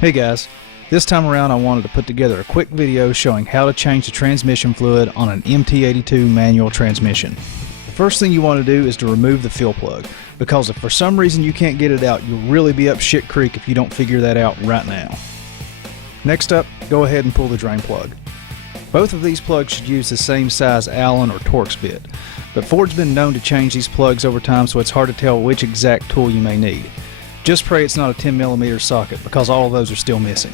Hey guys, this time around I wanted to put together a quick video showing how to change the transmission fluid on an MT-82 manual transmission. The first thing you want to do is to remove the fuel plug, because if for some reason you can't get it out, you'll really be up shit creek if you don't figure that out right now. Next up, go ahead and pull the drain plug. Both of these plugs should use the same size Allen or Torx bit, but Ford's been known to change these plugs over time, so it's hard to tell which exact tool you may need. Just pray it's not a 10mm socket, because all of those are still missing.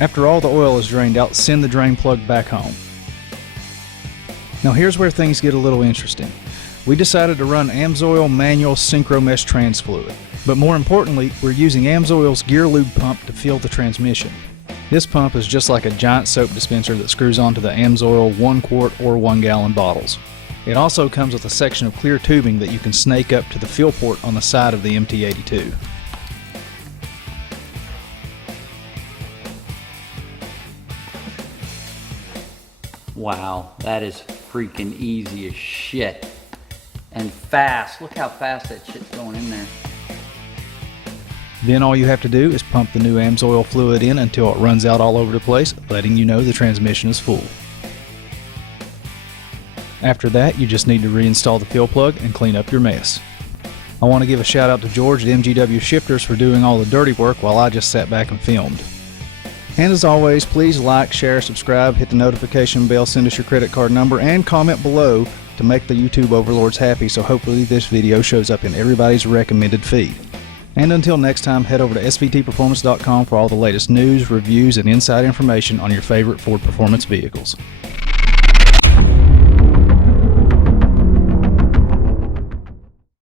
After all the oil is drained out, send the drain plug back home. Now here's where things get a little interesting. We decided to run Amsoil manual synchro mesh trans fluid, but more importantly, we're using Amsoil's gear lube pump to fill the transmission. This pump is just like a giant soap dispenser that screws onto the Amsoil 1 quart or 1 gallon bottles. It also comes with a section of clear tubing that you can snake up to the fill port on the side of the MT-82. Wow, that is freaking easy as shit. And fast. Look how fast that shit's going in there. Then all you have to do is pump the new Amsoil fluid in until it runs out all over the place, letting you know the transmission is full. After that, you just need to reinstall the fuel plug and clean up your mess. I want to give a shout out to George at MGW Shifters for doing all the dirty work while I just sat back and filmed. And as always, please like, share, subscribe, hit the notification bell, send us your credit card number, and comment below to make the YouTube overlords happy, so hopefully this video shows up in everybody's recommended feed. And until next time, head over to svtperformance.com for all the latest news, reviews, and inside information on your favorite Ford Performance vehicles.